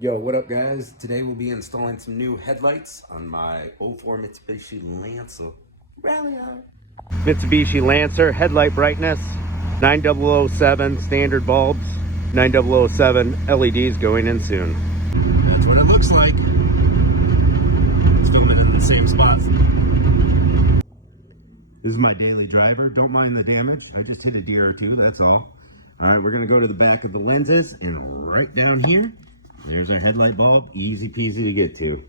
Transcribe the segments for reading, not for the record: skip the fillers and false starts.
Yo, what up guys? Today we'll be installing some new headlights on my 04 Mitsubishi Lancer Ralliart. Mitsubishi Lancer, headlight brightness, 9007 standard bulbs, 9007 LEDs going in soon. That's what it looks like. It's filming in the same spots. This is my daily driver. Don't mind the damage. I just hit a deer or two, that's all. All right, we're gonna go to the back of the lenses and right down here, there's our headlight bulb, easy peasy to get to.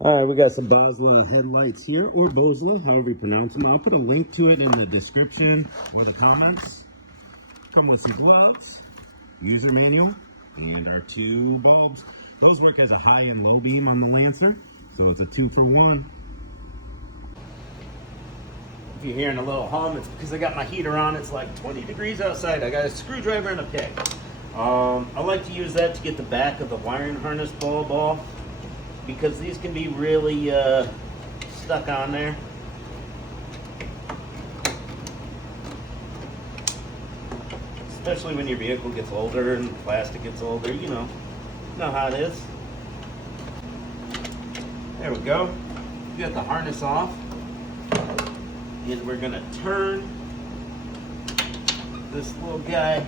All right, we got some Boslla headlights here, or Boslla, however you pronounce them. I'll put a link to it in the description or the comments. Come with some gloves, user manual, and our two bulbs. Those work as a high and low beam on the Lancer, so it's a 2-for-1. If you're hearing a little hum, it's because I got my heater on. It's like 20 degrees outside. I got a screwdriver and a pick. I like to use that to get the back of the wiring harness bulb off, because these can be really stuck on there. Especially when your vehicle gets older and the plastic gets older, you know how it is. There we go. We got the harness off. And we're gonna turn this little guy,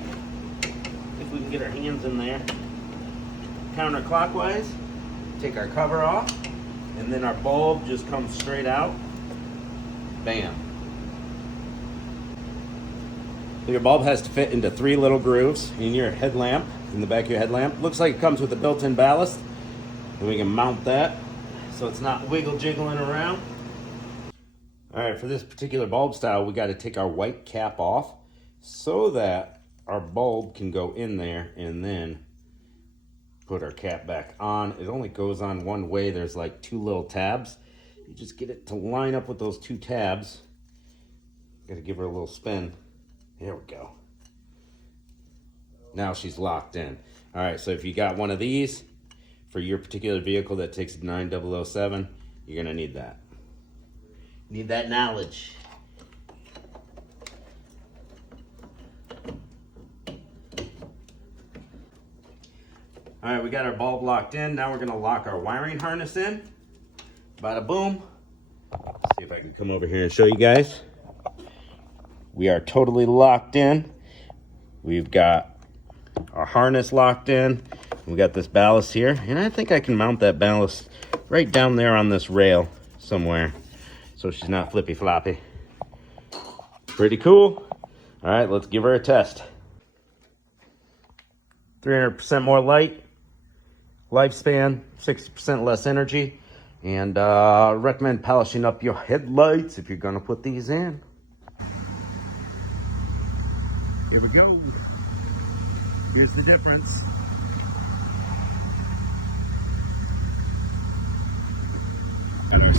if we can get our hands in there, counterclockwise, take our cover off, and then our bulb just comes straight out. Bam. So your bulb has to fit into 3 little grooves in your headlamp, in the back of your headlamp. Looks like it comes with a built-in ballast, and we can mount that so it's not wiggle jiggling around. All right, for this particular bulb style, we got to take our white cap off so that our bulb can go in there and then put our cap back on. It only goes on one way. There's like 2 little tabs. You just get it to line up with those 2 tabs. Got to give her a little spin. There we go. Now she's locked in. All right, so if you got one of these for your particular vehicle that takes 9007, you're gonna need that. Need that knowledge. All right, we got our bulb locked in. Now we're gonna lock our wiring harness in. Bada boom. Let's see if I can come over here and show you guys. We are totally locked in. We've got our harness locked in. We got this ballast here, and I think I can mount that ballast right down there on this rail somewhere, so she's not flippy floppy. Pretty cool. All right, let's give her a test. 300% more light, lifespan, 60% less energy, and recommend polishing up your headlights if you're gonna put these in. Here we go. Here's the difference. Got our